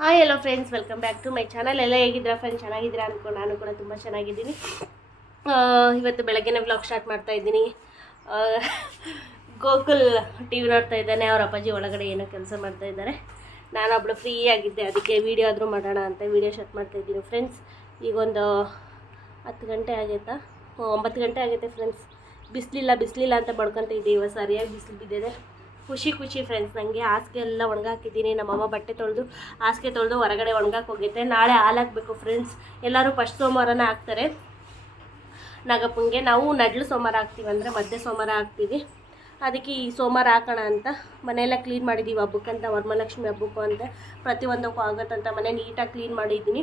Hi hello friends, welcome back to my channel. ಎಲ್ಲ ಹೇಗಿದ್ದೀರಾ friends? ಚೆನ್ನಾಗಿದ್ದೀರಾ ಅಂದ್ಕೊಂಡು ನಾನು ಕೂಡ ತುಂಬ ಚೆನ್ನಾಗಿದ್ದೀನಿ. ಇವತ್ತು ಬೆಳಗ್ಗೆನೇ ವ್ಲಾಗ್ ಸ್ಟಾರ್ಟ್ ಮಾಡ್ತಾ ಇದ್ದೀನಿ. ಗೋಕುಲ್ ಟಿ ವಿ ನೋಡ್ತಾ ಇದ್ದಾನೆ, ಅವ್ರ ಅಪ್ಪಾಜಿ ಒಳಗಡೆ ಏನೋ ಕೆಲಸ ಮಾಡ್ತಾ ಇದ್ದಾರೆ. ನಾನೊಬ್ಳು ಫ್ರೀ ಆಗಿದ್ದೆ, ಅದಕ್ಕೆ ವೀಡಿಯೋ ಆದರೂ ಮಾಡೋಣ ಅಂತ ವೀಡಿಯೋ ಶೂಟ್ ಮಾಡ್ತಾಯಿದ್ದೀನಿ ಫ್ರೆಂಡ್ಸ್. ಈಗೊಂದು 10 ಗಂಟೆ ಆಗೈತಾ, 9 ಗಂಟೆ ಆಗೈತೆ ಫ್ರೆಂಡ್ಸ್. ಬಿಸಿಲಿಲ್ಲ ಅಂತ ಬಡ್ಕೊತ ಇದ್ದೀವಿ. ಇವತ್ತು ಸರಿಯಾಗಿ ಬಿಸಿಲು ಬಿದ್ದಿದೆ. ಖುಷಿ ಫ್ರೆಂಡ್ಸ್. ನನಗೆ ಹಾಸಿಗೆ ಎಲ್ಲ ಒಣಗಾಕಿದ್ದೀನಿ. ನಮ್ಮಮ್ಮ ಬಟ್ಟೆ ತೊಳೆದು ಹಾಸಿಗೆ ತೊಳೆದು ಹೊರಗಡೆ ಒಣಗಾಕಿ ಹೋಗೈತೆ. ನಾಳೆ ಹಾಲಾಕಬೇಕು ಫ್ರೆಂಡ್ಸ್. ಎಲ್ಲರೂ ಫಸ್ಟ್ ಸೋಮವಾರನೇ ಹಾಕ್ತಾರೆ ನಾಗಪ್ಪಂಗೆ. ನಾವು ನಡ್ಲು ಸೋಮವಾರ ಹಾಕ್ತೀವಿ, ಅಂದರೆ ಮಧ್ಯೆ ಸೋಮವಾರ ಹಾಕ್ತೀವಿ. ಅದಕ್ಕೆ ಈ ಸೋಮವಾರ ಹಾಕೋಣ ಅಂತ ಮನೆಯೆಲ್ಲ ಕ್ಲೀನ್ ಮಾಡಿದ್ದೀವಿ. ಹಬ್ಬಕ್ಕಂತ, ವರಮಹಾಲಕ್ಷ್ಮಿ ಹಬ್ಬಕ್ಕೂ ಅಂತ ಪ್ರತಿಯೊಂದಕ್ಕೂ ಆಗುತ್ತಂತ ಮನೆ ನೀಟಾಗಿ ಕ್ಲೀನ್ ಮಾಡಿದ್ದೀನಿ.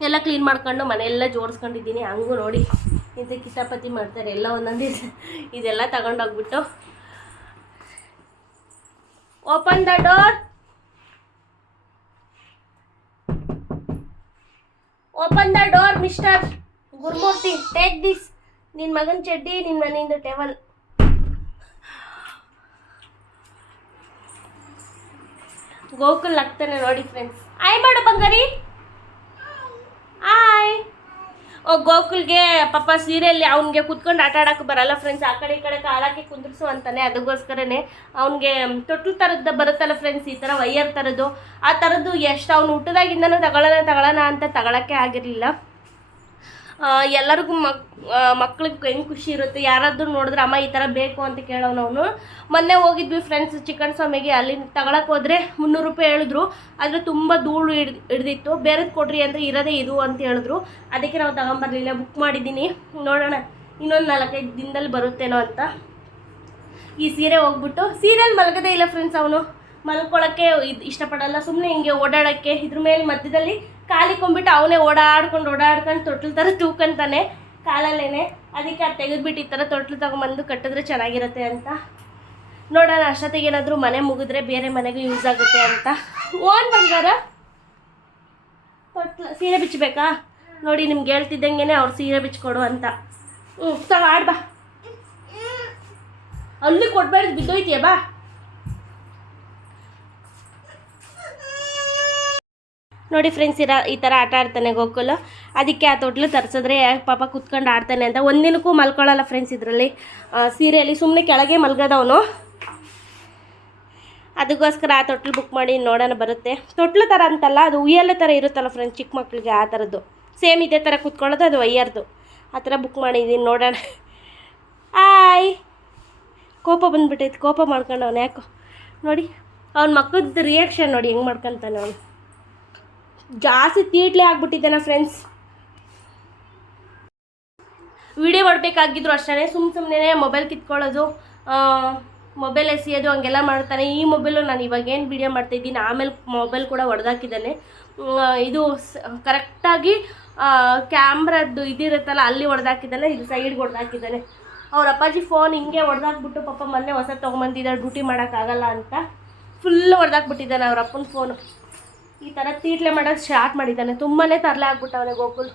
ಎಲ್ಲ ಕ್ಲೀನ್ ಮಾಡ್ಕೊಂಡು ಮನೆಯೆಲ್ಲ ಜೋಡಿಸ್ಕೊಂಡಿದ್ದೀನಿ. ಹಂಗೂ ನೋಡಿ ಇಂಥ ಕಿತಾಪತಿ ಮಾಡ್ತಾರೆ ಎಲ್ಲ ಒಂದೊಂದು. ಇದೆಲ್ಲ ತಗೊಂಡೋಗ್ಬಿಟ್ಟು open the door, open the door mister Gurumurthy. Take this. ನಿನ್ನ ಮಗನ ಚಡ್ಡಿ, ನಿನ್ನ ಮನೆಯಿಂದ ಟೇಬಲ್. ಗೋಕುಲ್ ಆಗ್ತಾನೆ ನೋಡಿ ಫ್ರೆಂಡ್ಸ್. ಆಯ್ ಮಾಡು ಬಂಗಾರಿ, ಆಯ್. ಗೋಕುಲ್ಗೆ ಪಾಪ ಸೀರಿಯಲ್ ಅವ್ನಿಗೆ ಕುತ್ಕೊಂಡು ಆಟ ಆಡೋಕ್ಕೆ ಬರಲ್ಲ ಫ್ರೆಂಡ್ಸ್. ಆ ಕಡೆ ಈ ಕಡೆ ಕಾಲಕ್ಕೆ ಕುಂದ್ರಿಸು ಅಂತಾನೆ. ಅದಕ್ಕೋಸ್ಕರನೇ ಅವ್ನಿಗೆ ತೊಟ್ಲು ಥರದ್ದು ಬರುತ್ತಲ್ಲ ಫ್ರೆಂಡ್ಸ್, ಈ ಥರ ವೈಯರ್ ಥರದ್ದು. ಆ ಥರದ್ದು ಎಷ್ಟು ಅವ್ನು ಹುಟ್ಟಿದಾಗಿಂದನೂ ತಗೊಳ್ಳೋಣ ಅಂತ ತಗೊಳ್ಳೋಕ್ಕೆ ಆಗಿರಲಿಲ್ಲ. ಎಲ್ಲರಿಗೂ ಮಕ್ಳಿಗೆ ಹೆಂಗೆ ಖುಷಿ ಇರುತ್ತೆ, ಯಾರಾದರೂ ನೋಡಿದ್ರೆ ಅಮ್ಮ ಈ ಥರ ಬೇಕು ಅಂತ ಕೇಳೋನವನು. ಮೊನ್ನೆ ಹೋಗಿದ್ವಿ ಫ್ರೆಂಡ್ಸ್ ಚಿಕನ್ ಸ್ವಾಮಿಗೆ. ಅಲ್ಲಿ ತಗೊಳಕ್ಕೆ ಹೋದರೆ 300 ರೂಪಾಯಿ ಹೇಳಿದ್ರು. ಆದರೆ ತುಂಬ ಧೂಳು ಹಿಡ್ದಿತ್ತು. ಬೇರೆದು ಕೊಡ್ರಿ ಅಂದರೆ ಇರೋದೇ ಇದು ಅಂತ ಹೇಳಿದ್ರು. ಅದಕ್ಕೆ ನಾವು ತಗೊಂಬರಲಿಲ್ಲ. ಬುಕ್ ಮಾಡಿದ್ದೀನಿ, ನೋಡೋಣ ಇನ್ನೊಂದು 4-5 ದಿನದಲ್ಲಿ ಬರುತ್ತೇನೋ ಅಂತ. ಈ ಸೀರೆ ಹೋಗ್ಬಿಟ್ಟು ಸೀರೆಯಲ್ಲಿ ಮಲಗದೇ ಇಲ್ಲ ಫ್ರೆಂಡ್ಸ್. ಅವನು ಮಲ್ಕೊಳ್ಳೋಕ್ಕೆ ಇಷ್ಟಪಡಲ್ಲ. ಸುಮ್ಮನೆ ಹಿಂಗೆ ಓಡಾಡೋಕ್ಕೆ ಇದ್ರ ಮೇಲೆ ಮಧ್ಯದಲ್ಲಿ ಕಾಲಿಕೊಂಡ್ಬಿಟ್ಟು ಅವನೇ ಓಡಾಡ್ಕೊಂಡು ತೊಟ್ಲು ಥರ ತೂಕಂತಾನೆ ಕಾಲಲ್ಲೇನೆ. ಅದಕ್ಕೆ ಅದು ತೆಗೆದುಬಿಟ್ಟು ಈ ಥರ ತೊಟ್ಲು ತಗೊಂಬಂದು ಕಟ್ಟಿದ್ರೆ ಚೆನ್ನಾಗಿರುತ್ತೆ ಅಂತ. ನೋಡೋಣ ಅಷ್ಟೊತ್ತಿಗೆ ಏನಾದರೂ ಮನೆ ಮುಗಿದ್ರೆ ಬೇರೆ ಮನೆಗೆ ಯೂಸ್ ಆಗುತ್ತೆ ಅಂತ. ಓನ್ ಬಂಗಾರ ಸೀರೆ ಬಿಚ್ಚಬೇಕಾ ನೋಡಿ, ನಿಮ್ಗೆ ಹೇಳ್ತಿದ್ದಂಗೆ ಅವ್ರು ಸೀರೆ ಬಿಚ್ಕೊಡು ಅಂತ. ಆಡ್ಬಾ, ಅಲ್ಲಿ ಕೊಡ್ಬೇಡ್ದು ಬಿದ್ದೋಯ್ತೀಯ ಬಾ. ನೋಡಿ ಫ್ರೆಂಡ್ಸ್, ಈ ಥರ ಆಟ ಆಡ್ತಾನೆ ಗೋಕುಲ್. ಅದಕ್ಕೆ ಆ ತೊಟ್ಲು ತರಿಸಿದ್ರೆ ಪಾಪ ಕುತ್ಕೊಂಡು ಆಡ್ತಾನೆ ಅಂತ. ಒಂದಿನಕ್ಕೂ ಮಲ್ಕೊಳ್ಳಲ್ಲ ಫ್ರೆಂಡ್ಸ್ ಇದರಲ್ಲಿ. ಸೀರೆಯಲ್ಲಿ ಸುಮ್ಮನೆ ಕೆಳಗೆ ಮಲ್ಗೋದವನು. ಅದಕ್ಕೋಸ್ಕರ ಆ ತೊಟ್ಲು ಬುಕ್ ಮಾಡಿ ನೋಡೋಣ ಬರುತ್ತೆ. ತೊಟ್ಲು ಥರ ಅಂತಲ್ಲ, ಅದು ಉಯ್ಯಲ್ಲ ಥರ ಇರುತ್ತಲ್ಲ ಫ್ರೆಂಡ್ಸ್ ಚಿಕ್ಕ ಮಕ್ಕಳಿಗೆ, ಆ ಥರದ್ದು ಸೇಮ್ ಇದೇ ಥರ ಕುತ್ಕೊಳ್ಳೋದು, ಅದು ವಯ್ಯರ್ದು. ಆ ಥರ ಬುಕ್ ಮಾಡಿದ್ದೀನಿ, ನೋಡೋಣ. ಆಯ್, ಕೋಪ ಬಂದುಬಿಟ್ಟೈತೆ, ಕೋಪ ಮಾಡ್ಕೊಂಡು ಅವನು ಯಾಕೋ ನೋಡಿ. ಅವ್ನ ಮಕ್ಕಳದ್ದು ರಿಯಾಕ್ಷನ್ ನೋಡಿ ಹೆಂಗೆ ಮಾಡ್ಕೊತಾನೆ ಅವನು. ಜಾಸ್ತಿ ತೀಟ್ಲೆ ಆಗ್ಬಿಟ್ಟಿದ್ದಾನೆ ಫ್ರೆಂಡ್ಸ್. ವಿಡಿಯೋ ಮಾಡಬೇಕಾಗಿದ್ರು ಅಷ್ಟೇ, ಸುಮ್ಮನೆ ಮೊಬೈಲ್ ಕಿತ್ಕೊಳ್ಳೋದು, ಮೊಬೈಲ್ ಎಸೆಯೋದು ಹಂಗೆಲ್ಲ ಮಾಡ್ತಾನೆ. ಈ ಮೊಬೈಲು ನಾನು ಇವಾಗೇನು ವಿಡಿಯೋ ಮಾಡ್ತಾಯಿದ್ದೀನಿ, ಆಮೇಲೆ ಮೊಬೈಲ್ ಕೂಡ ಹೊಡೆದಾಕಿದ್ದಾನೆ. ಇದು ಕರೆಕ್ಟಾಗಿ ಕ್ಯಾಮ್ರದ್ದು ಇದಿರುತ್ತಲ್ಲ ಅಲ್ಲಿ ಹೊಡೆದಾಕಿದ್ದಾನೆ, ಇದು ಸೈಡ್ಗೆ ಹೊಡೆದಾಕಿದ್ದಾನೆ. ಅವ್ರ ಅಪ್ಪಾಜಿ ಫೋನ್ ಹಿಂಗೆ ಹೊಡೆದಾಕ್ಬಿಟ್ಟು ಪಾಪ ಮೊನ್ನೆ ಹೊಸ ತೊಗೊಂಬಂದಿದ್ದಾರೆ ಡ್ಯೂಟಿ ಮಾಡೋಕ್ಕಾಗಲ್ಲ ಅಂತ ಫುಲ್ ಹೊಡೆದಾಕ್ಬಿಟ್ಟಿದ್ದಾನೆ ಅವ್ರ ಅಪ್ಪನ ಫೋನು. ಈ ಥರ ತೀಟ್ಲೆ ಮಾಡೋದು ಸ್ಟಾರ್ಟ್ ಮಾಡಿದ್ದಾನೆ. ತುಂಬಾ ತರಲೆ ಆಗ್ಬಿಟ್ಟವನೆ ಗೋಕುಲ್.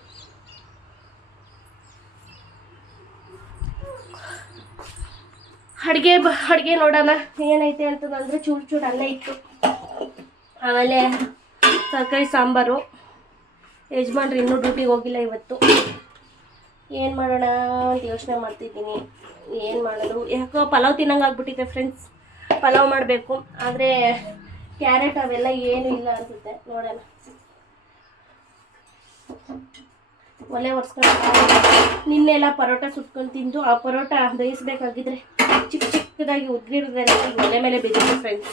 ಅಡುಗೆ ನೋಡೋಣ ಏನೈತೆ ಅಂತಂದರೆ ಚೂರು ಅಲ್ಲೇ ಇತ್ತು. ಆಮೇಲೆ ತರಕಾರಿ ಸಾಂಬಾರು. ಯಜಮಾನ್ರು ಇನ್ನೂ ಡ್ಯೂಟಿಗೆ ಹೋಗಿಲ್ಲ ಇವತ್ತು. ಏನು ಮಾಡೋಣ ಅಂತ ಯೋಚನೆ ಮಾಡ್ತಿದ್ದೀನಿ. ಏನು ಮಾಡೋದು, ಯಾಕೋ ಪಲಾವ್ ತಿನ್ನಂಗೆ ಆಗ್ಬಿಟ್ಟಿದೆ ಫ್ರೆಂಡ್ಸ್. ಪಲಾವ್ ಮಾಡಬೇಕು, ಆದರೆ ಕ್ಯಾರೆಟ್ ಅವೆಲ್ಲ ಏನೂ ಇಲ್ಲ ಅನಿಸುತ್ತೆ. ನೋಡೋಣ. ಒಲೆ ಒರೆಸ್ಕೊಂಡು ನಿನ್ನೆಲ್ಲ ಪರೋಟ ಸುಟ್ಕೊಂಡು ತಿಂದು ಆ ಪರೋಟ ಬೇಯಿಸ್ಬೇಕಾಗಿದ್ರೆ ಚಿಕ್ಕದಾಗಿ ಉದ್ರಿರೋದ್ರಲ್ಲಿ ಒಲೆ ಮೇಲೆ ಬಿದ್ದಿದೆ ಫ್ರೆಂಡ್ಸ್.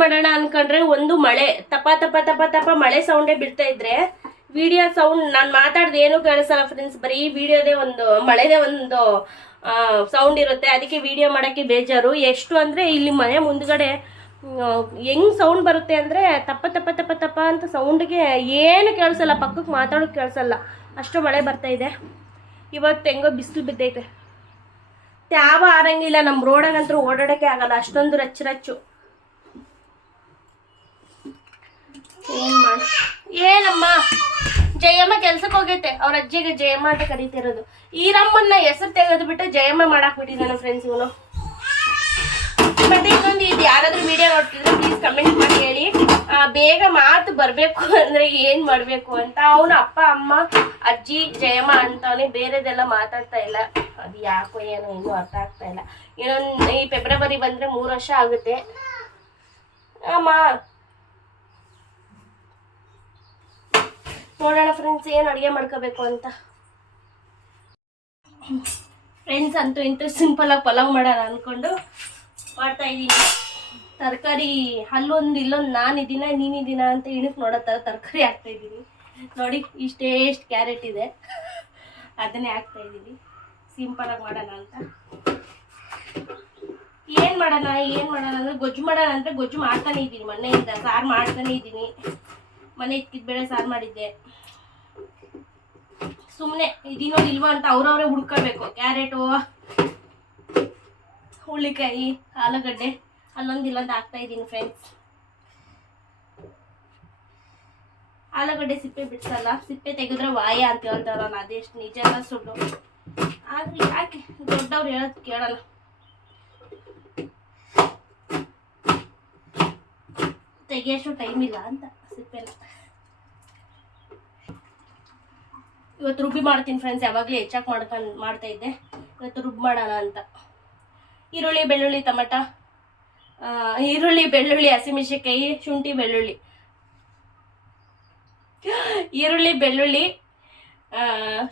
ಮಾಡೋಣ ಅಂದ್ಕೊಂಡ್ರೆ ಒಂದು ಮಳೆ ತಪ ಮಳೆ ಸೌಂಡೇ ಬಿಡ್ತಾ ಇದ್ರೆ ವಿಡಿಯೋ ಸೌಂಡ್ ನಾನು ಮಾತಾಡ್ದು ಏನೂ ಕೇಳಿಸಲ್ಲ ಫ್ರೆಂಡ್ಸ್. ಬರೀ ವಿಡಿಯೋದೇ ಮಳೆದೇ ಒಂದು ಸೌಂಡ್ ಇರುತ್ತೆ. ಅದಕ್ಕೆ ವಿಡಿಯೋ ಮಾಡೋಕ್ಕೆ ಬೇಜಾರು. ಎಷ್ಟು ಅಂದರೆ ಇಲ್ಲಿ ಮನೆ ಮುಂದ್ಗಡೆ ಹೆಂಗೆ ಸೌಂಡ್ ಬರುತ್ತೆ ಅಂದರೆ ತಪ್ಪ ಅಂತ ಸೌಂಡ್ಗೆ ಏನು ಕೇಳಿಸಲ್ಲ, ಪಕ್ಕಕ್ಕೆ ಮಾತಾಡೋಕ್ಕೆ ಕೇಳಿಸಲ್ಲ, ಅಷ್ಟು ಮಳೆ ಬರ್ತಾಯಿದೆ. ಇವತ್ತು ಹೆಂಗೋ ಬಿಸಿಲು ಬಿದ್ದೈತೆ, ತ್ಯಾವ ಆರಂಗಿಲ್ಲ. ನಮ್ಮ ರೋಡಾಗಂತೂ ಓಡಾಡೋಕ್ಕೆ ಆಗಲ್ಲ, ಅಷ್ಟೊಂದು ರಚ್ಚು. ಏನಮ್ಮ ಜಯಮ್ಮ ಕೆಲ್ಸಕ್ಕೆ ಹೋಗೈತೆ. ಅವ್ರ ಅಜ್ಜಿಗೆ ಜಯಮ್ಮ ಅಂತ ಕರೀತಿರೋದು. ಈರಮ್ಮನ್ನ ಹೆಸರು ತೆಗೆದುಬಿಟ್ಟು ಜಯಮ್ಮ ಮಾಡಾಕ್ಬಿಟ್ಟಿದ್ದಾನೆ ಫ್ರೆಂಡ್ಸ್ ಇವನು. ಮತ್ತೆ ಇನ್ನೊಂದು ಇದು ಯಾರಾದರೂ ವಿಡಿಯೋ ನೋಡ್ತಿದ್ರೆ ಪ್ಲೀಸ್ ಕಮೆಂಟ್ ಮಾಡಿ ಹೇಳಿ. ಬೇಗ ಮಾತು ಬರಬೇಕು ಅಂದರೆ ಏನು ಮಾಡಬೇಕು ಅಂತ ಅವನ ಅಪ್ಪ ಅಮ್ಮ ಅಜ್ಜಿ ಜಯಮ್ಮ ಅಂತವನೇ, ಬೇರೆದೆಲ್ಲ ಮಾತಾಡ್ತಾ ಇಲ್ಲ. ಅದು ಯಾಕೋ ಏನೋ ಇನ್ನೂ ಅರ್ಥ ಆಗ್ತಾ ಇಲ್ಲ. ಇನ್ನೊಂದು ಈ ಫೆಬ್ರವರಿ ಬಂದರೆ 3 ವರ್ಷ ಆಗುತ್ತೆ. ಅಮ್ಮ ನೋಡೋಣ ಫ್ರೆಂಡ್ಸ್ ಏನು ಅಡುಗೆ ಮಾಡ್ಕೋಬೇಕು ಅಂತ. ಫ್ರೆಂಡ್ಸ್ ಅಂತೂ ಇಂತೂ ಸಿಂಪಲಾಗಿ ಪಲಾವ್ ಮಾಡೋಣ ಅಂದ್ಕೊಂಡು ಮಾಡ್ತಾಯಿದ್ದೀನಿ. ತರಕಾರಿ ಅಲ್ಲೊಂದು ಇಲ್ಲೊಂದು ನಾನಿದ್ದೀನ ನೀನಿದ್ದೀನ ಅಂತ ಇಣಕ್ಕೆ ನೋಡೋ ಥರ ತರಕಾರಿ ಹಾಕ್ತಾಯಿದ್ದೀನಿ. ನೋಡಿ ಎಷ್ಟು ಕ್ಯಾರೆಟ್ ಇದೆ, ಅದನ್ನೇ ಹಾಕ್ತಾಯಿದ್ದೀನಿ ಸಿಂಪಲಾಗಿ ಮಾಡೋಣ ಅಂತ. ಏನು ಮಾಡೋಣ ಅಂದರೆ ಗೊಜ್ಜು ಮಾಡೋಣ ಅಂದರೆ ಗೊಜ್ಜು ಮಾಡ್ತಾನೆ ಇದ್ದೀನಿ. ಮೊನ್ನೆಯಿಂದ ಸಾರು ಮಾಡ್ತಾನೆ ಇದ್ದೀನಿ. ಮನೆ ಇಕ್ಕಿದ ಬೇಳೆ ಸಾರು ಮಾಡಿದ್ದೆ. ಸುಮ್ಮನೆ ಇದಿನೋ ಇಲ್ವಾ ಅಂತ ಅವ್ರವರೇ ಹುಡ್ಕೋಬೇಕು. ಕ್ಯಾರೆಟು, ಹುಳ್ಳಿಕಾಯಿ, ಆಲೂಗಡ್ಡೆ ಅಲ್ಲೊಂದು ಇಲ್ಲೊಂದು ಹಾಕ್ತಾ ಇದ್ದೀನಿ ಫ್ರೆಂಡ್ಸ್. ಆಲೂಗಡ್ಡೆ ಸಿಪ್ಪೆ ಬಿಡ್ಸಲ್ಲ, ಸಿಪ್ಪೆ ತೆಗೆದ್ರೆ ವಾಯ ಅಂತ ಹೇಳ್ತಾರಲ್ಲ, ಅದೆಷ್ಟು ನಿಜ ಎಲ್ಲ ಸುಳ್ಳು. ಆದ್ರೆ ಯಾಕೆ ದೊಡ್ಡವ್ರು ಹೇಳೋದು ಕೇಳಲ್ಲ. ತೆಗಿಯೋಷ್ಟು ಟೈಮ್ ಇಲ್ಲ ಅಂತ ಸಿಪ್ಪೆನ ಇವತ್ತು ರುಬ್ಬಿ ಮಾಡ್ತೀನಿ ಫ್ರೆಂಡ್ಸ್. ಯಾವಾಗಲೂ ಹೆಚ್ಚಾಗಿ ಮಾಡ್ತಾ ಇದ್ದೆ, ಇವತ್ತು ರುಬ್ಬಿ ಮಾಡೋಣ ಅಂತ. ಈರುಳ್ಳಿ, ಬೆಳ್ಳುಳ್ಳಿ, ಟೊಮೆಟ, ಈರುಳ್ಳಿ, ಬೆಳ್ಳುಳ್ಳಿ, ಹಸಿಮೆಣಸಿನಕಾಯಿ, ಶುಂಠಿ, ಬೆಳ್ಳುಳ್ಳಿ, ಈರುಳ್ಳಿ, ಬೆಳ್ಳುಳ್ಳಿ,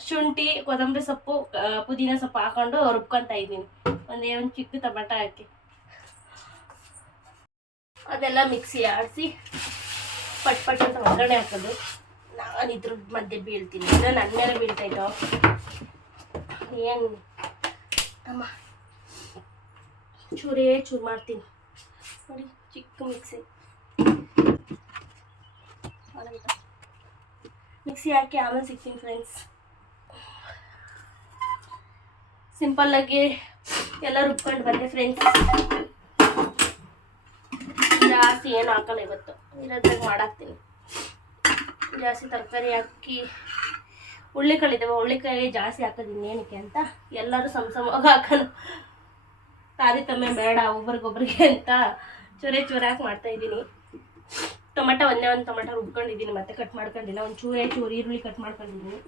ಶುಂಠಿ, ಕೊತ್ತಂಬರಿ ಸೊಪ್ಪು, ಪುದೀನ ಸೊಪ್ಪು ಹಾಕೊಂಡು ರುಬ್ಕೊತಾ ಇದ್ದೀನಿ. ಒಂದು ಚಿಕ್ಕ ಟೊಮೆಟ ಹಾಕಿ ಅದೆಲ್ಲ ಮಿಕ್ಸಿ ಆಡಿಸಿ ಪಟ್ ಅಂತ ಒಗ್ಗರಣೆ ಹಾಕೋದು. ನಾನು ಇದ್ರ ಮಧ್ಯೆ ಬೀಳ್ತೀನಿ, ಇಲ್ಲ ನನ್ನ ಮೇಲೆ ಬೀಳ್ತಾಯಿದ್ದೋ ಏನು ಅಮ್ಮ. ಚೂರು ಮಾಡ್ತೀನಿ ನೋಡಿ, ಚಿಕ್ಕ ಮಿಕ್ಸಿ ಹಾಕಿ ಆಮೇಲೆ ಸಿಗ್ತೀನಿ ಫ್ರೆಂಡ್ಸ್. ಸಿಂಪಲ್ಲಾಗಿ ಎಲ್ಲ ರುಬ್ಕೊಂಡು ಬಂದೆ ಫ್ರೆಂಡ್ಸ್. ಜಾಸ್ತಿ ಏನು ಹಾಕಲ್ಲ, ಇವತ್ತು ಇರೋದ್ರಾಗ ಮಾಡಾಕ್ತೀನಿ. ಜಾಸ್ತಿ ತರಕಾರಿ ಹಾಕಿ ಹುಳ್ಳಿಕಾಳಿದ್ದಾವೆ, ಹುಳ್ಳಿಕಾಯಿ ಜಾಸ್ತಿ ಹಾಕೋದಿನಿ ಏನಕ್ಕೆ ಅಂತ. ಎಲ್ಲರೂ ಸಮವಾಗಿ ಹಾಕೋಣ, ತಾರತಮ್ಯ ಬೇಡ ಒಬ್ರಿಗೊಬ್ರಿಗೆ ಅಂತ ಚೂರು ಹಾಕಿ ಮಾಡ್ತಾಯಿದ್ದೀನಿ. ಟೊಮೆಟೊ ಒಂದೇ ಒಂದು ಟೊಮೆಟೊ ರುಬ್ಕೊಂಡಿದ್ದೀನಿ, ಮತ್ತೆ ಕಟ್ ಮಾಡ್ಕೊಂಡಿಲ್ಲ. ಒಂದು ಚೂರು ಈರುಳ್ಳಿ ಕಟ್ ಮಾಡ್ಕೊಂಡಿದ್ದೀನಿ.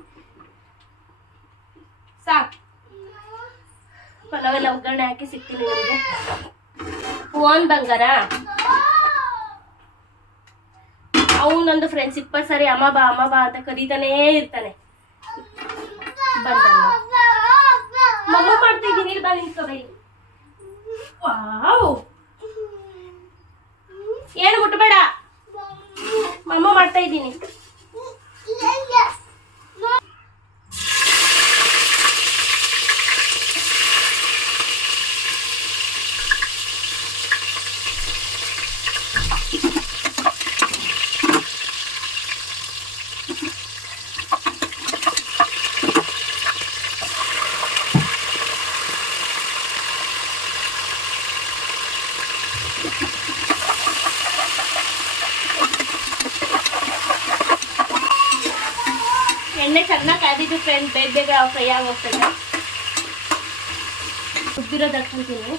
ಸಾಕು, ಪಲಾವೆಲ್ಲ ಒಗ್ಗರಣೆ ಹಾಕಿ ಸಿಗ್ತೀನಿ ನಿಮಗೆ. ಓನ್ ಬಂಗಾರ ಅವನೊಂದು ಫ್ರೆಂಡ್ಸ್ 20 ಸರಿ ಅಮ್ಮ ಬಾ ಅಂತ ಕರೀತಾನೇ ಇರ್ತಾನೆ. ಬಂದ ಮಮ್ಮ ಮಾಡ್ತಾ ಇದ್ದೀನಿ, ಇಲ್ಲಿ ಬಾ ನಿಂತ್ಕೊಬೈ. ವಾವ್, ಏನು ಮುಟ್ಬೇಡ, ಮಮ್ಮ ಮಾಡ್ತಾ ಇದ್ದೀನಿ. ಎಣ್ಣೆ ಚೆನ್ನಾಗಿ ಕಾದಿದ್ದು ಫ್ರೆಂಡ್, ಬೇಗ ಫ್ರೈ ಆಗಿ ಹೋಗ್ತದೆ. ಉದ್ದಿರೋದು ಹಾಕ್ಕೊಂತೀನಿ.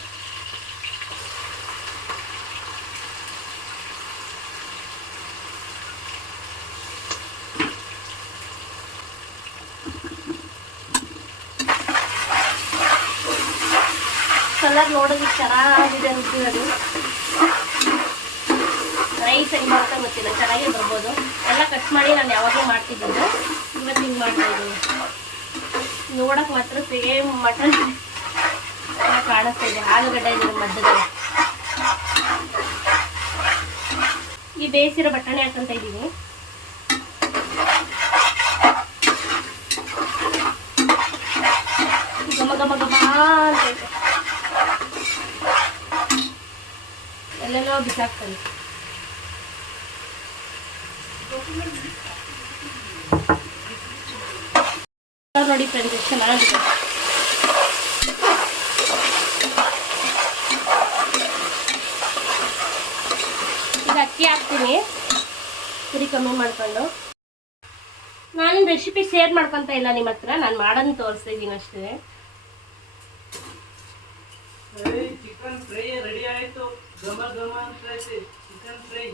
ಕಲರ್ ನೋಡೋದಕ್ಕೆ ಚೆನ್ನಾಗಿದೆ ರುಬ್ಬಿರೋದು. ರೈಸ್ ಹೆಂಗೆ ಮಾಡ್ತಾ ಗೊತ್ತಿಲ್ಲ, ಚೆನ್ನಾಗೇ ಬರ್ಬೋದು. ಎಲ್ಲ ಕಟ್ ಮಾಡಿ ನಾನು ಯಾವಾಗಲೂ ಮಾಡ್ತಿದ್ದಿದ್ದು, ಇವತ್ತು ಹಿಂಗೆ ಮಾಡ್ತಾಯಿದ್ದೀನಿ. ನೋಡೋಕೆ ಮಾತ್ರ ಸೇಮ್ ಮಟನ್ ಕಾಣಿಸ್ತಾ ಇದೆ. ಆಲೂಗಡ್ಡೆ ಇದೆ ಮಧ್ಯದಲ್ಲಿ. ಈ ಬೇಯಿಸಿರೋ ಬಟಾಣಿ ಹಾಕೊಂತ ಇದ್ದೀನಿ. ಘಮ ಅಂತ ಎಲ್ಲೆಲ್ಲೋ ಬಿಸಾಕ್ತಾನೆ. ನೋಡಿ ಫ್ರೆಂಡ್ಸ್, ಎಷ್ಟು ಚೆನ್ನಾಗಿದೆ. ಈಗ ಅಕ್ಕಿ ಹಾಕ್ತೀನಿ, ಸರಿ ಕಮ್ಮಿ ಮಾಡ್ಕೊಂಡು. ನಾನು ರೆಸಿಪಿ ಶೇರ್ ಮಾಡ್ಕೊತ ಇಲ್ಲ ನಿಮ್ಮ ಹತ್ರ, ನಾನು ಮಾಡೋದನ್ನ ತೋರಿಸ್ತಾ ಇದ್ದೀನಿ ಅಷ್ಟೇ. ಚಿಕನ್ ಫ್ರೈ ರೆಡಿ ಆಯಿತು. ಘಮ ಘಮ ಅಂತ ಐತೆ ಚಿಕನ್ ಫ್ರೈ.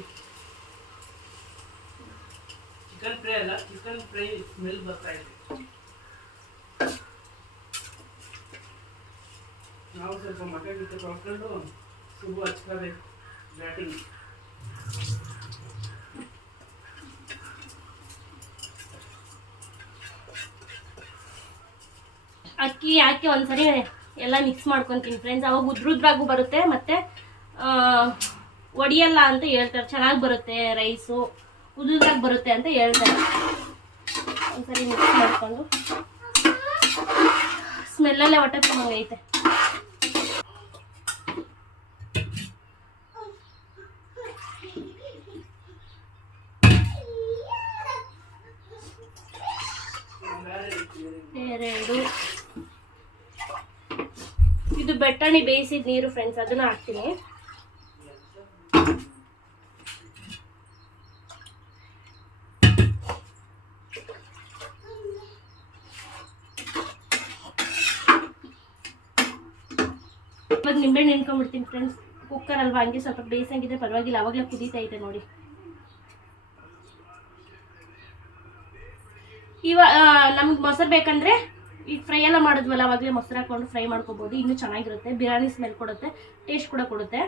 ಚಿಕನ್ ಫ್ರೈ ಅಲ್ಲ, ಚಿಕನ್ ಫ್ರೈ ಸ್ಮೆಲ್ ಬರ್ತಾ ಇದೆ. ನಾವು ಸ್ವಲ್ಪ ಮಟನ್ ಗಿಟ್ಟ ತೊಳ್ಕೊಂಡು ಸುಬ್ಬು ಹಚ್ಕೋಬೇಕು ಬ್ಯಾಟಿಂಗ್. ಅಕ್ಕಿ ಹಾಕಿ ಒಂದ್ಸರಿ ಎಲ್ಲ ಮಿಕ್ಸ್ ಮಾಡ್ಕೊತೀನಿ ಫ್ರೆಂಡ್ಸ್. ಅವಾಗ ಉದ್ರುದ್ರಾಗೂ ಬರುತ್ತೆ ಮತ್ತು ಒಡಿಯಲ್ಲ ಅಂತ ಹೇಳ್ತಾರೆ, ಚೆನ್ನಾಗಿ ಬರುತ್ತೆ ರೈಸು, ಉದ್ರುದ್ರಾಗಿ ಬರುತ್ತೆ ಅಂತ ಹೇಳ್ತಾರೆ. ಒಂದ್ಸರಿ ಮಿಕ್ಸ್ ಮಾಡಿಕೊಂಡು ಸ್ಮೆಲ್ಲಲ್ಲೇ ಹೊಟ್ಟೆ ತುಂಬಂಗೈತೆ. ಎರಡು ಇದು ಬೆಟ್ಟಣಿ ಬೇಯಿಸಿದ ನೀರು ಫ್ರೆಂಡ್ಸ್, ಅದನ್ನ ಹಾಕ್ತೀನಿ. ಇವಾಗ ನಿಂಬೆಹಣ್ಣು ನೆನ್ಕೊಂಡ್ಬಿಡ್ತೀನಿ ಫ್ರೆಂಡ್ಸ್. ಕುಕ್ಕರ್ ಅಲ್ವಾ, ಹಂಗೆ ಸ್ವಲ್ಪ ಬೇಯಿಸಂಗಿದ್ರೆ ಪರವಾಗಿಲ್ಲ. ಅವಾಗಲೇ ಕುದೀತಾ ಇದೆ ನೋಡಿ. ಇವಾಗ ನಮ್ಗೆ ಮೊಸರು ಬೇಕಂದ್ರೆ ಈಗ ಫ್ರೈ ಎಲ್ಲ ಮಾಡಿದ್ವಲ್ಲ, ಅವಾಗಲೇ ಮೊಸರು ಹಾಕೊಂಡು ಫ್ರೈ ಮಾಡ್ಕೋಬೋದು, ಇನ್ನೂ ಚೆನ್ನಾಗಿರುತ್ತೆ. ಬಿರಿಯಾನಿ ಸ್ಮೆಲ್ ಕೊಡುತ್ತೆ, ಟೇಸ್ಟ್ ಕೂಡ ಕೊಡುತ್ತೆ.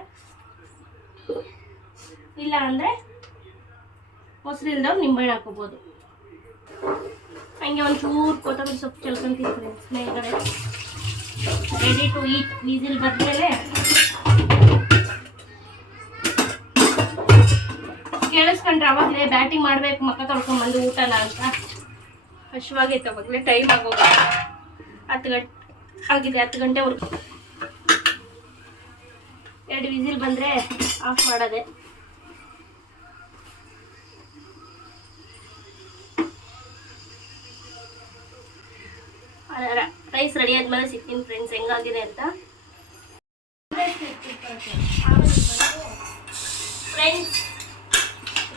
ಇಲ್ಲ ಅಂದರೆ ಮೊಸರು ಇಲ್ದವ್ರು ನಿಂಬೆಹಣ್ಣು ಹಾಕೋಬೋದು. ಹಂಗೆ ಒಂಚೂರು ಕೊತ್ತಂಬರಿ ಸೊಪ್ಪು ಚೆಲ್ಕೊಂತೀನಿ ಫ್ರೆಂಡ್ಸ್ ಮೇಲ್ಗಡೆ. Ready to eat. ವೀಸಿಲ್ ಬಂದಮೇಲೆ ಕೇಳಿಸ್ಕೊಂಡ್ರೆ ಅವಾಗಲೇ ಬ್ಯಾಟಿಂಗ್ ಮಾಡಬೇಕು, ಮಕ್ಕ ತೊಳ್ಕೊಂಬಂದು ಊಟನ ಅಂತ. ಹಶ್ವಾಗೈತೆ, ಅವಾಗಲೇ ಟೈಮ್ ಆಗೋಗ 10 ಗಂಟೆ ಆಗಿದೆ. 10 ಗಂಟೆವರೆಗೂ 2 ವಿಸಿಲ್ ಬಂದರೆ ಆಫ್ ಮಾಡೋದೆ. ರೈಸ್ ರೆಡಿ ಆದ್ಮೇಲೆ ಸಿಗ್ತೀನಿ ಫ್ರೆಂಡ್ಸ್ ಹೆಂಗಾಗಿದೆ ಅಂತ. ಫ್ರೆಂಡ್ಸ್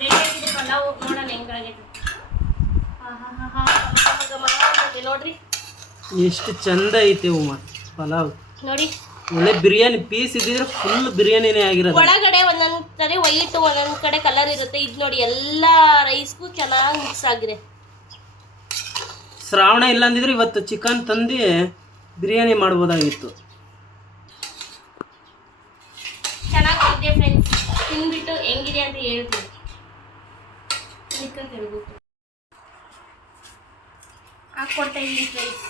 ರೆಡಿ ಆಗಿದೆ ಪಲಾವ್, ನೋಡೋಣ ಹೆಂಗಾಗೈತೆ. ನೋಡ್ರಿ ಎಷ್ಟು ಚಂದ ಐತೆ ಉಮಾ ಪಲಾವ್. ನೋಡಿ ಒಳ್ಳೆ ಬಿರಿಯಾನಿ ಪೀಸ್ ಇದ್ದಿದ್ರೆ ಫುಲ್ ಬಿರಿಯಾನಿನೇ ಆಗಿರೋದು. ಒಳಗಡೆ ಒಂದೊಂದ್ ಕಡೆ ವೈಟ್, ಒಂದೊಂದ್ ಕಡೆ ಕಲರ್ ಇರುತ್ತೆ. ಇದು ನೋಡಿ ಎಲ್ಲ ರೈಸ್ಗೂ ಚೆನ್ನಾಗಿ ಮಿಕ್ಸ್ ಆಗಿದೆ. ಶ್ರಾವಣ ಇಲ್ಲ ಅಂದಿದ್ರೆ ಇವತ್ತು ಚಿಕನ್ ತಂದು ಬಿರಿಯಾನಿ ಮಾಡ್ಬೋದಾಗಿತ್ತು. ಚೆನ್ನಾಗಿದೆ ಫ್ರೆಂಡ್ಸ್, ತಿನ್ಬಿಟ್ಟು ಹೆಂಗಿದೆ ಅಂತ ಹೇಳ್ತೀನಿ. ಹಾಕ್ಕೊಡ್ತಾ ಇದ್ದೀನಿ ಫ್ರೆಂಡ್ಸ್.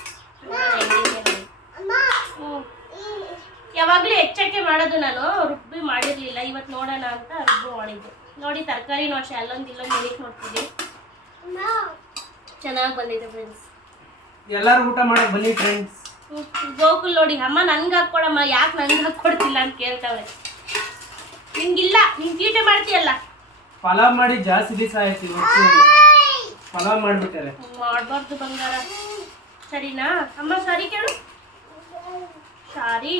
ಯಾವಾಗಲೂ ಹೆಚ್ಚಕ್ಕೆ ಮಾಡೋದು ನಾನು, ರುಬ್ಬಿ ಮಾಡಿರಲಿಲ್ಲ. ಇವತ್ತು ನೋಡೋಣ ಅಂತ ರುಬ್ಬು ಮಾಡಿದ್ದು. ನೋಡಿ ತರಕಾರಿನೂ ಅಷ್ಟೇ ಅಲ್ಲೊಂದು ಇಲ್ಲೊಂದು ನೆನಕ್ಕೆ ನೋಡ್ತೀವಿ. ಚೆನ್ನಾಗಿ ಬಂದಿದೆ ಫ್ರೆಂಡ್ಸ್. ಎಲ್ಲರೂ ಊಟ ಮಾಡಕ್ಕೆ ಬನ್ನಿ ಫ್ರೆಂಡ್ಸ್. ಗೋಕುಲ್ ನೋಡಿ, ಅಮ್ಮ ನನ್ಗೆ ಹಾಕ್ಕೊಡಮ್ಮ, ಯಾಕೆ ನನ್ಗೆ ಹಾಕ್ಕೊಡ್ತಿಲ್ಲ ಅಂತ ಕೇಳ್ತಾವೆ. ನಿನ್ಗಿಲ್ಲ, ನೀನು ತೀಟೆ ಮಾಡ್ತೀಯಲ್ಲ. ಪಲಾವ್ ಮಾಡಿ ಜಾಸ್ತಿ ದಿವಸ ಆಯ್ತು, ಇವತ್ತು ಪಲಾವ್ ಮಾಡಿಬಿಟ್ಟಾರೆ. ಮಾಡಬಾರ್ದು ಬಂಗಾರ, ಸರಿನಾ ಅಮ್ಮ? ಸಾರಿ ಕೇಳು, ಸಾರಿ.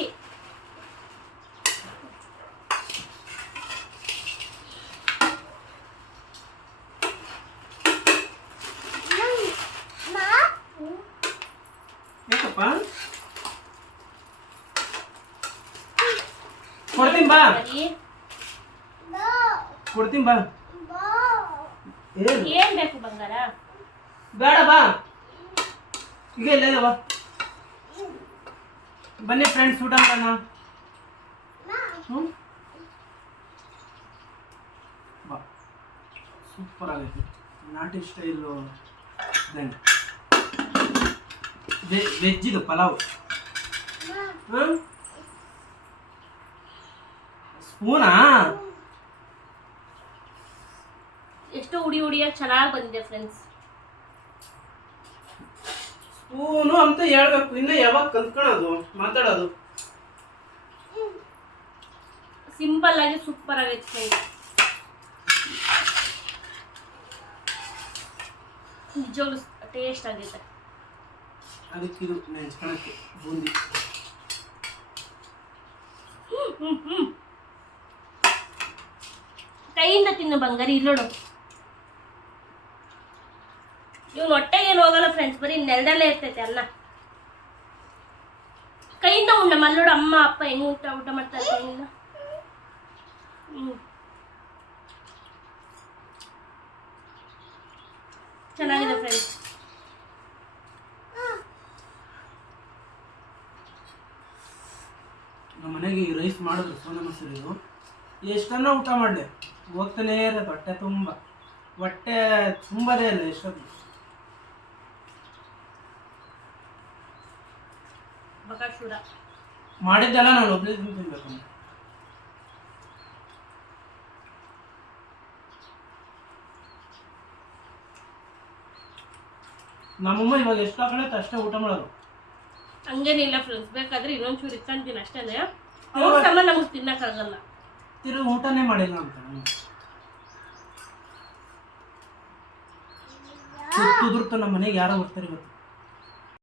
ಯಾಕಪ್ಪ ಕೊಡ್ತೀನಿ ಬಾ, ಕೊಡ್ತೀನಿ ಬಾ. ಏನ್ ಬೇಕು ಬಂಗಾರ? ಬೇಡ ಬಾ, ಈಗ ಇಲ್ಲ ಬಾ. ಬನ್ನಿ ಫ್ರೆಂಡ್ಸ್ ಊಟ ಮಾಡೋಣ. ಬಾ, ಸೂಪರ್ ಆಗೈತೆ ನಾಟಿ ಸ್ಟೈಲು ವೆಜ್ ಇದು ಪಲಾವ್. ಸ್ಪೂನಾ? ಎಷ್ಟು ಉಡಿ ಉಡಿಯಾಗಿ ಚೆನ್ನಾಗಿ ಬಂದಿದೆ ಫ್ರೆಂಡ್ಸ್. ಸ್ಪೂನು ಅಂತ ಹೇಳ್ಬೇಕು, ಇನ್ನು ಯಾವಾಗ ಕಲ್ತ್ಕೊಳ್ಳೋದು ಮಾತಾಡೋದು. ಸಿಂಪಲ್ ಆಗಿ ಸೂಪರ್ ಆಗೈತೆ ಫ್ರೆಂಡ್ಸ್. ನಿಜವಾಗ್ಲೂ ಟೇಸ್ಟ್ ಆಗೈತೆ. ಅದಕ್ಕೆ ಇದು ನೆಂಚ್ಕೊಳಕ್ಕೆ ಬೂಂದಿ. ಕೈಯಿಂದ ತಿನ್ನು ಬಂಗಾರಿ. ಇಲ್ಲೋಡು, ಇವ್ನು ಹೊಟ್ಟೆಗೆ ಏನು ಹೋಗಲ್ಲ ಫ್ರೆಂಡ್ಸ್, ಬರೀ ನೆಲದಲ್ಲೇ ಇರ್ತೈತೆ ಅನ್ನ. ಕೈಯಿಂದ ಉಂಡ ಮಲ್ಲೋಡು, ಅಮ್ಮ ಅಪ್ಪ ಹೆಂಗ್ ಊಟ ಮಾಡ್ತಾರೆ ಕೈಯಿಂದ. ಚೆನ್ನಾಗಿದೆ ಫ್ರೆಂಡ್ಸ್. ನಮ್ಮ ಮನೆಗೆ ಈ ರೈಸ್ ಮಾಡಿದ್ರು ಸೋನಾ ಮಸೂರಿದು ಎಷ್ಟನ್ನ ಊಟ ಮಾಡಲಿ ಹೋಗ್ತಾನೇ ಇರೋದು ಹೊಟ್ಟೆ ತುಂಬದೇ ಇಲ್ಲ ಎಷ್ಟೊತ್ತು ಬಕಾಸೂರ ಮಾಡಿದ್ದೆಲ್ಲ ನಾನು ಒಬ್ಬನೇ ತಿನ್ಬೇಕು. ನಮ್ಮಮ್ಮ ಇವಾಗ ಎಷ್ಟು ಹಾಕೊಳ್ಳುತ್ತೆ ಅಷ್ಟೇ ಊಟ ಮಾಡೋದು. ಹಂಗೇನಿಲ್ಲ ಫ್ರೆಂಡ್ಸ್, ಬೇಕಾದ್ರೆ ಇನ್ನೊಂಚೂರು ಇಟ್ಕೊಂತೀನಿ ಅಷ್ಟೇ. ಅವ್ರ ಸಾಮಾನು ನಮಗೆ ತಿನ್ನಕ್ಕಾಗಲ್ಲ. ತಿರುಗಿ ಊಟನೇ ಮಾಡಿಲ್ಲ ಅಂತ ತುದುರ್ತು ನಮ್ಮ ಮನೆಗೆ ಯಾರೋ ಬರ್ತಾರೆ ಇವತ್ತು.